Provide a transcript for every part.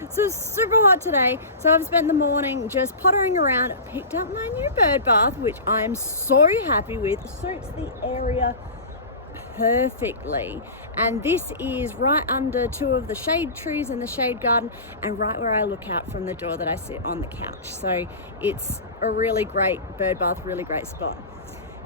So it's super hot today, so I've spent the morning just pottering around. Picked up my new bird bath, which I'm so happy with. Suits the area perfectly, and this is right under two of the shade trees in the shade garden and right where I look out from the door that I sit on the couch. So it's a really great bird bath, really great spot.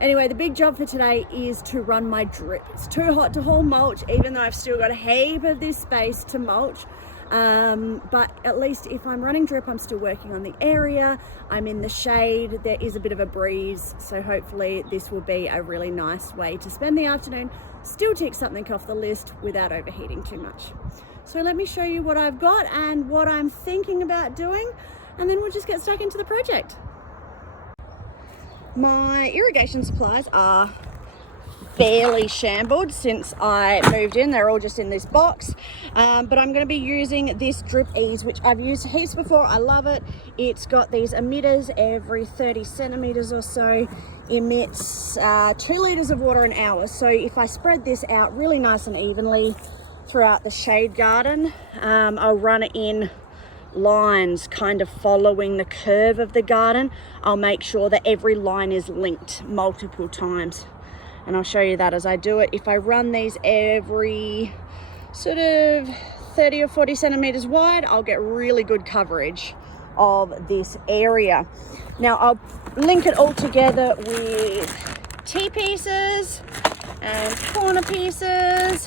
Anyway, the big job for today is to run my drip. It's too hot to haul mulch, even though I've still got a heap of this space to mulch. But at least if I'm running drip, I'm still working on the area. I'm in the shade. There is a bit of a breeze, so hopefully this will be a really nice way to spend the afternoon. Still tick something off the list without overheating too much. So let me show you what I've got and what I'm thinking about doing, and then we'll just get stuck into the project. My irrigation supplies are fairly shambled since I moved in. They're all just in this box, but I'm going to be using this Drip Ease, which I've used heaps before. I love it. It's got these emitters every 30 centimeters or so, emits 2 liters of water an hour. So if I spread this out really nice and evenly throughout the shade garden, I'll run it in lines kind of following the curve of the garden. I'll make sure that every line is linked multiple times, and I'll show you that as I do it. If I run these every sort of 30 or 40 centimeters wide, I'll get really good coverage of this area. Now I'll link it all together with T-pieces and corner pieces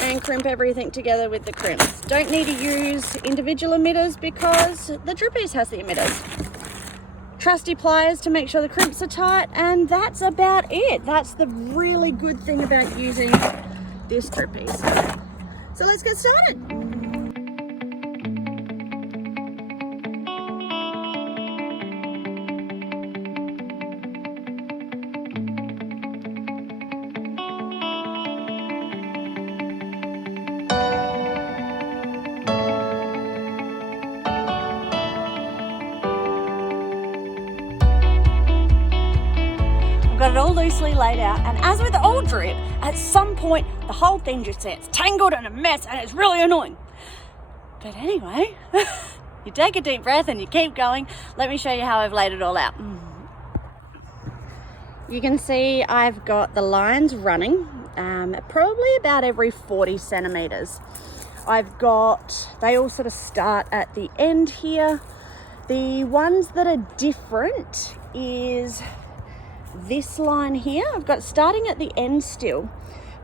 and crimp everything together with the crimps. Don't need to use individual emitters because the Drip Ease has the emitters. Trusty pliers to make sure the crimps are tight, and that's about it. That's the really good thing about using this Drip Ease. So let's get started. Got it all loosely laid out, and as with all drip, at some point the whole thing just gets tangled and a mess, and it's really annoying. But anyway, you take a deep breath and you keep going. Let me show you how I've laid it all out. You can see I've got the lines running probably about every 40 centimeters. They all sort of start at the end here. The ones that are different is this line here. I've got starting at the end still,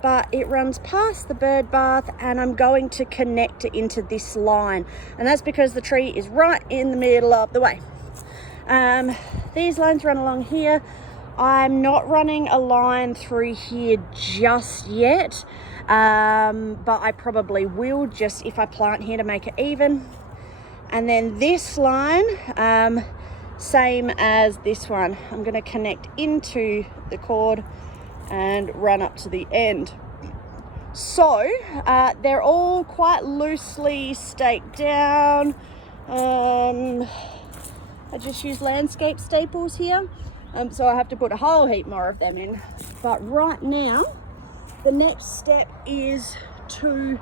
but it runs past the bird bath, and I'm going to connect it into this line, and that's because the tree is right in the middle of the way. These lines run along here. I'm not running a line through here just yet, but I probably will, just if I plant here to make it even. And then this line, same as this one, I'm going to connect into the cord and run up to the end. So they're all quite loosely staked down. I just use landscape staples here, so I have to put a whole heap more of them in. But right now the next step is to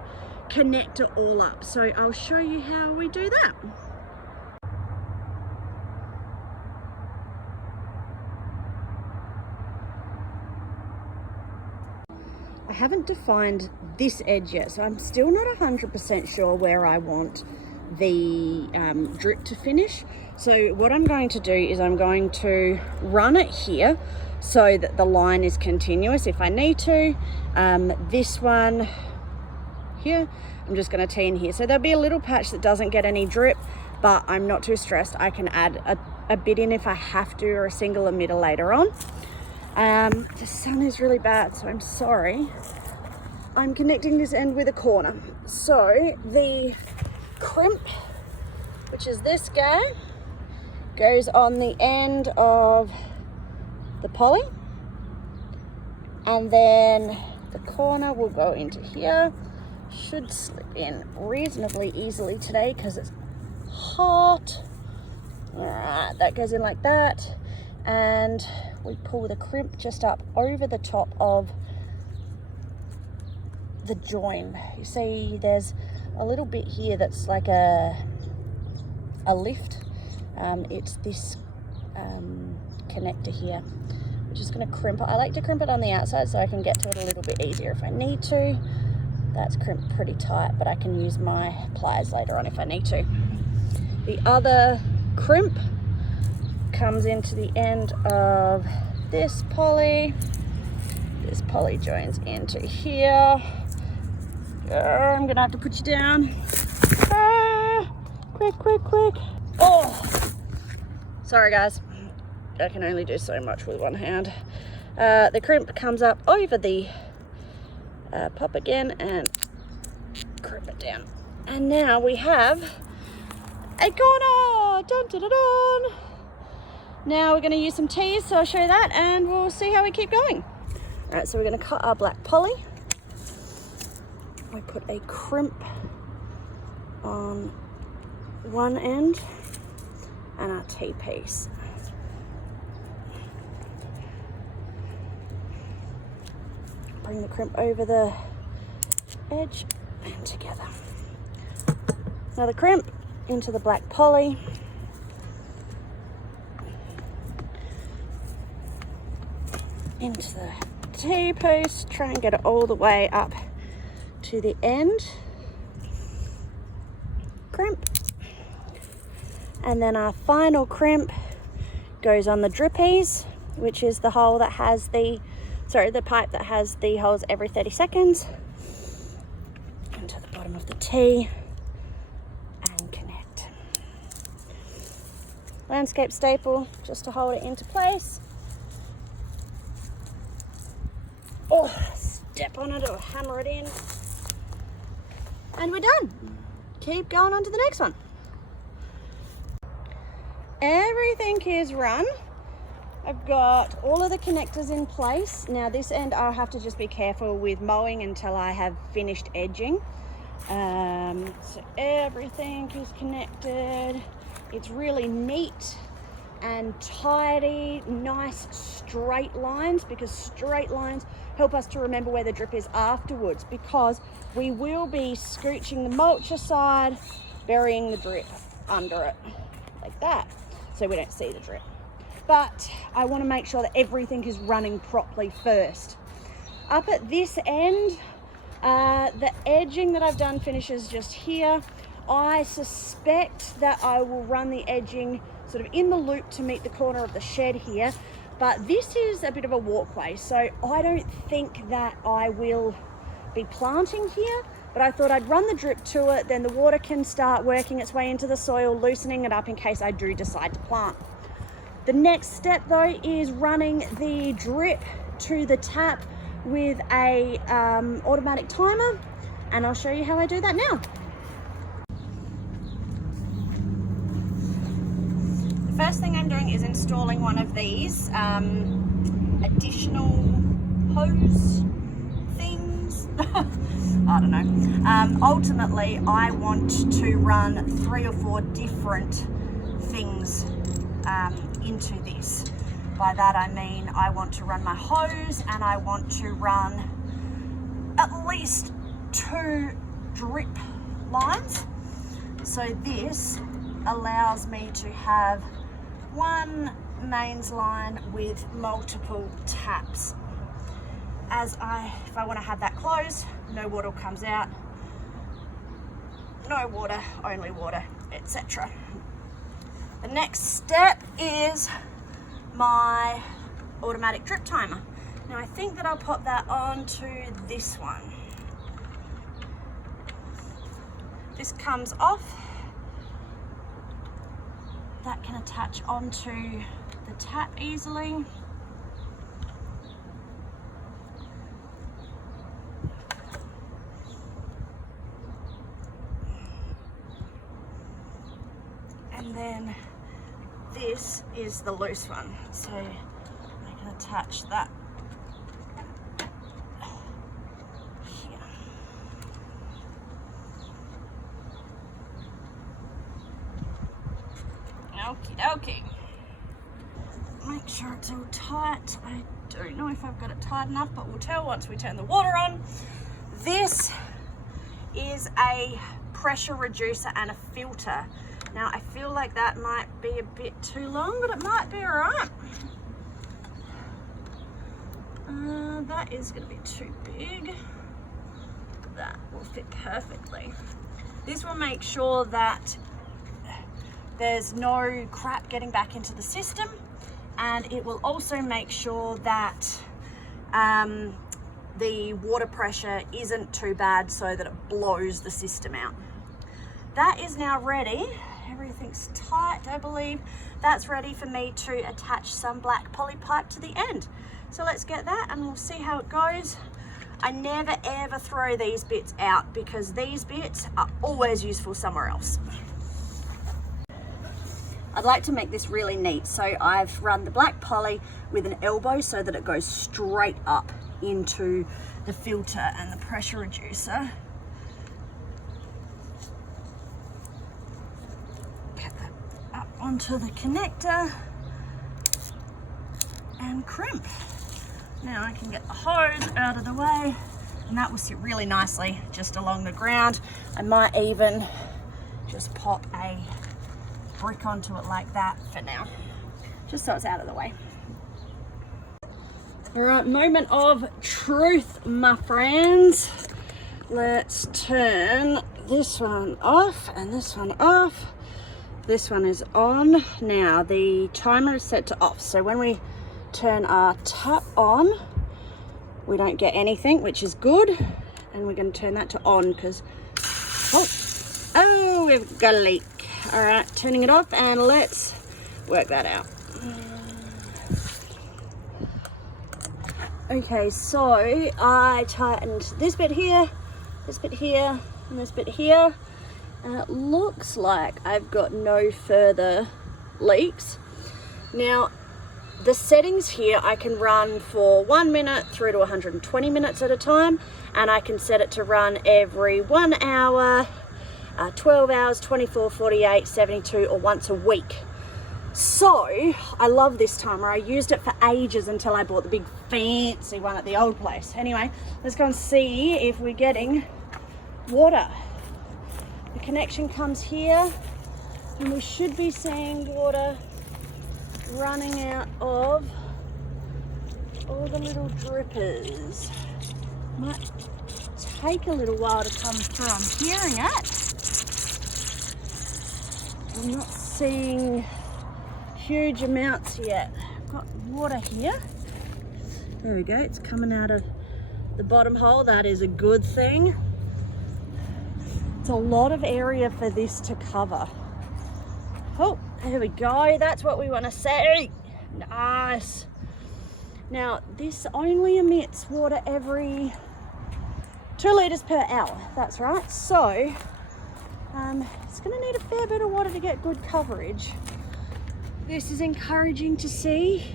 connect it all up, so I'll show you how we do that. I haven't defined this edge yet, so I'm still not 100% sure where I want the drip to finish. So what I'm going to do is I'm going to run it here so that the line is continuous if I need to. This one here, I'm just going to tee in here. So there'll be a little patch that doesn't get any drip, but I'm not too stressed. I can add a bit in if I have to, or a single emitter later on. The sun is really bad, so I'm sorry. I'm connecting this end with a corner. So the crimp, which is this guy, goes on the end of the poly, and then the corner will go into here. Should slip in reasonably easily today because it's hot. All right, that goes in like that, and we pull the crimp just up over the top of the join. You see there's a little bit here that's like a lift. It's this connector here. I'm just going to crimp it. I like to crimp it on the outside so I can get to it a little bit easier if I need to. That's crimped pretty tight, but I can use my pliers later on if I need to. The other crimp comes into the end of this poly. This poly joins into here. I'm gonna have to put you down. Quick. Oh, sorry guys. I can only do so much with one hand. The crimp comes up over the pop again and crimp it down. And now we have a corner. Dun, dun, dun, dun. Now we're going to use some teas, so I'll show you that and we'll see how we keep going. All right, so we're going to cut our black poly. We put a crimp on one end and our tea piece. Bring the crimp over the edge and together. Another crimp into the black poly. Into the T-post, try and get it all the way up to the end. Crimp. And then our final crimp goes on the drippies, which is the hole that has the pipe that has the holes every 30 seconds. Into the bottom of the T and connect. Landscape staple just to hold it into place. Oh, step on it or hammer it in. And we're done. Keep going on to the next one. Everything is run. I've got all of the connectors in place. Now this end I'll have to just be careful with mowing until I have finished edging. So everything is connected. It's really neat and tidy, nice straight lines, because straight lines help us to remember where the drip is afterwards, because we will be scooching the mulch aside, burying the drip under it like that, so we don't see the drip. But I want to make sure that everything is running properly first. Up at this end, the edging that I've done finishes just here. I suspect that I will run the edging sort of in the loop to meet the corner of the shed here, but this is a bit of a walkway, so I don't think that I will be planting here, but I thought I'd run the drip to it, then the water can start working its way into the soil, loosening it up in case I do decide to plant. The next step though is running the drip to the tap with a automatic timer, and I'll show you how I do that now. The first thing I'm doing is installing one of these additional hose things. I don't know. Ultimately, I want to run 3 or 4 different things into this. By that I mean I want to run my hose, and I want to run at least 2 drip lines. So this allows me to have one mains line with multiple taps. If I want to have that closed, no water comes out, no water, only water, etc. The next step is my automatic drip timer. Now I think that I'll pop that onto this one. This comes off. That can attach onto the tap easily. And then this is the loose one, so I can attach that here. Okie dokie. Make sure it's all tight. I don't know if I've got it tight enough, but we'll tell once we turn the water on. This is a pressure reducer and a filter. Now I feel like that might be a bit too long, but it might be all right. That is going to be too big. That will fit perfectly. This will make sure that there's no crap getting back into the system, and it will also make sure that the water pressure isn't too bad so that it blows the system out. That is now ready. Everything's tight, I believe. That's ready for me to attach some black poly pipe to the end. So let's get that and we'll see how it goes. I never ever throw these bits out because these bits are always useful somewhere else. I'd like to make this really neat, so I've run the black poly with an elbow so that it goes straight up into the filter and the pressure reducer. Get that up onto the connector and crimp. Now I can get the hose out of the way, and that will sit really nicely just along the ground. I might even just pop a brick onto it like that for now, just so it's out of the way. All right, moment of truth, my friends. Let's turn this one off and this one off. This one is on. Now the timer is set to off, so when we turn our tap on, we don't get anything, which is good. And we're going to turn that to on because, oh, we've got a leak. All right, turning it off, and let's work that out. Okay, so I tightened this bit here, this bit here, and this bit here, and it looks like I've got no further leaks. Now, the settings here I can run for 1 minute through to 120 minutes at a time, and I can set it to run every 1 hour, 12 hours, 24, 48, 72, or once a week. So I love this timer. I used it for ages until I bought the big fancy one at the old place. Anyway, let's go and see if we're getting water. The connection comes here, and we should be seeing water running out of all the little drippers. Might take a little while to come through. I'm hearing it. I'm not seeing huge amounts yet. I've got water here. There we go. It's coming out of the bottom hole. That is a good thing. It's a lot of area for this to cover. Oh, there we go. That's what we want to see. Nice. Now, this only emits water every 2 litres per hour. That's right. So, it's going to need a fair bit of water to get good coverage. This is encouraging to see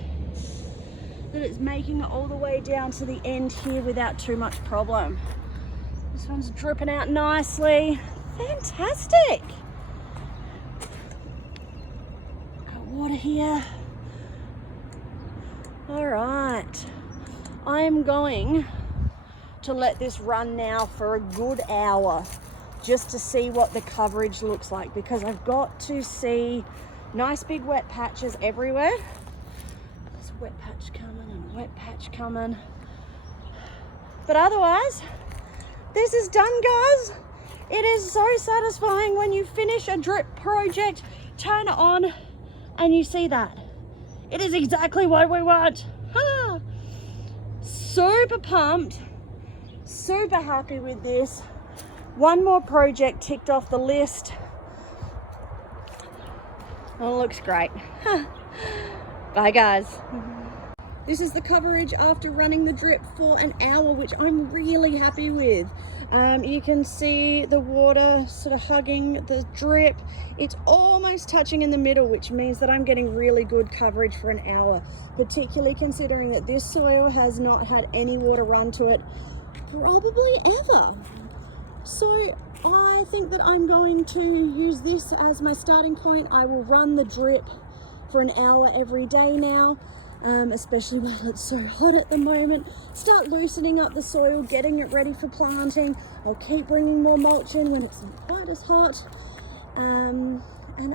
that it's making it all the way down to the end here without too much problem. This one's dripping out nicely. Fantastic. Got water here. All right. I am going to let this run now for a good hour just to see what the coverage looks like, because I've got to see nice big wet patches everywhere. There's a wet patch coming and a wet patch coming. But otherwise, this is done, guys. It is so satisfying when you finish a drip project, turn it on, and you see that. It is exactly what we want. Ha! Super pumped, super happy with this. One more project ticked off the list. Oh, it looks great. Bye, guys. This is the coverage after running the drip for an hour, which I'm really happy with. You can see the water sort of hugging the drip. It's almost touching in the middle, which means that I'm getting really good coverage for an hour, particularly considering that this soil has not had any water run to it probably ever. So I think that I'm going to use this as my starting point. I will run the drip for an hour every day now, especially while it's so hot at the moment. Start loosening up the soil, getting it ready for planting. I'll keep bringing more mulch in when it's not quite as hot. And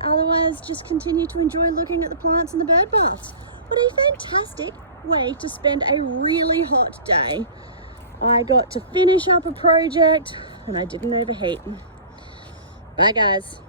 otherwise just continue to enjoy looking at the plants and the bird baths. What a fantastic way to spend a really hot day. I got to finish up a project and I didn't overheat. Bye guys.